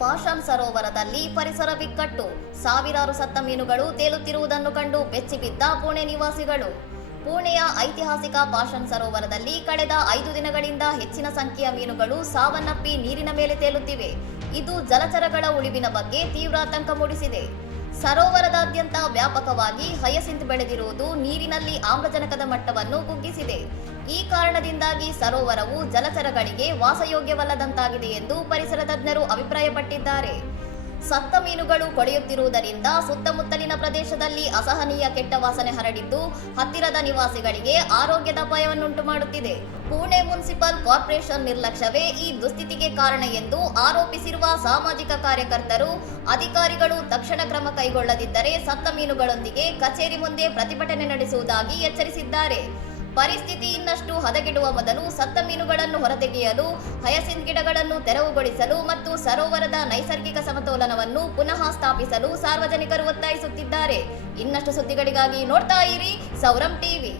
ಪಾಷಾನ್ ಸರೋವರದಲ್ಲಿ ಪರಿಸರ ಬಿಕ್ಕಟ್ಟು, ಸಾವಿರಾರು ಸತ್ತ ಮೀನುಗಳು ತೇಲುತ್ತಿರುವುದನ್ನು ಕಂಡು ಬೆಚ್ಚಿಬಿದ್ದ ಪುಣೆ ನಿವಾಸಿಗಳು. ಪುಣೆಯ ಐತಿಹಾಸಿಕ ಪಾಷಾನ್ ಸರೋವರದಲ್ಲಿ ಕಳೆದ 5 ದಿನಗಳಿಂದ ಹೆಚ್ಚಿನ ಸಂಖ್ಯೆಯ ಮೀನುಗಳು ಸಾವನ್ನಪ್ಪಿ ನೀರಿನ ಮೇಲೆ ತೇಲುತ್ತಿವೆ. ಇದು ಜಲಚರಗಳ ಉಳಿವಿನ ಬಗ್ಗೆ ತೀವ್ರ ಆತಂಕ ಮೂಡಿಸಿದೆ. ಸರೋವರದಾದ್ಯಂತ ವ್ಯಾಪಕವಾಗಿ ಹಯಸಿಂತ್ ಬೆಳೆದಿರುವುದು ನೀರಿನಲ್ಲಿ ಆಮ್ಲಜನಕದ ಮಟ್ಟವನ್ನು ಕುಗ್ಗಿಸಿದೆ. ಈ ಕಾರಣದಿಂದಾಗಿ ಸರೋವರವು ಜಲಚರಗಳಿಗೆ ವಾಸಯೋಗ್ಯವಲ್ಲದಂತಾಗಿದೆ ಎಂದು ಪರಿಸರ ತಜ್ಞರು ಅಭಿಪ್ರಾಯಪಟ್ಟಿದ್ದಾರೆ. ಸತ್ತ ಮೀನುಗಳು ಕೊಳೆಯುತ್ತಿರುವುದರಿಂದ ಸುತ್ತಮುತ್ತಲಿನ ಪ್ರದೇಶದಲ್ಲಿ ಅಸಹನೀಯ ಕೆಟ್ಟ ವಾಸನೆ ಹರಡಿದ್ದು ಹತ್ತಿರದ ನಿವಾಸಿಗಳಿಗೆ ಆರೋಗ್ಯದ ಅಪಾಯವನ್ನುಂಟು ಮಾಡುತ್ತಿದೆ. ಪುಣೆ ಮುನ್ಸಿಪಲ್ ಕಾರ್ಪೊರೇಷನ್ ನಿರ್ಲಕ್ಷ್ಯವೇ ಈ ದುಸ್ಥಿತಿಗೆ ಕಾರಣ ಎಂದು ಆರೋಪಿಸಿರುವ ಸಾಮಾಜಿಕ ಕಾರ್ಯಕರ್ತರು, ಅಧಿಕಾರಿಗಳು ತಕ್ಷಣ ಕ್ರಮ ಕೈಗೊಳ್ಳದಿದ್ದರೆ ಸತ್ತ ಮೀನುಗಳೊಂದಿಗೆ ಕಚೇರಿ ಮುಂದೆ ಪ್ರತಿಭಟನೆ ನಡೆಸುವುದಾಗಿ ಎಚ್ಚರಿಸಿದ್ದಾರೆ. ಪರಿಸ್ಥಿತಿ ಇನ್ನಷ್ಟು ಹದಗೆಡುವ ಮೊದಲು ಸತ್ತ ಮೀನುಗಳನ್ನು ಹೊರತೆಗೆಯಲು, ಹಯಸಿಂತ್ ಗಿಡಗಳನ್ನು ತೆರವುಗೊಳಿಸಲು ಮತ್ತು ಸರೋವರದ ನೈಸರ್ಗಿಕ ಸಮತೋಲನವನ್ನು ಪುನಃ ಸ್ಥಾಪಿಸಲು ಸಾರ್ವಜನಿಕರು ಒತ್ತಾಯಿಸುತ್ತಿದ್ದಾರೆ. ಇನ್ನಷ್ಟು ಸುದ್ದಿಗಳಿಗಾಗಿ ನೋಡ್ತಾ ಇರಿ ಸೌರಂ ಟಿವಿ.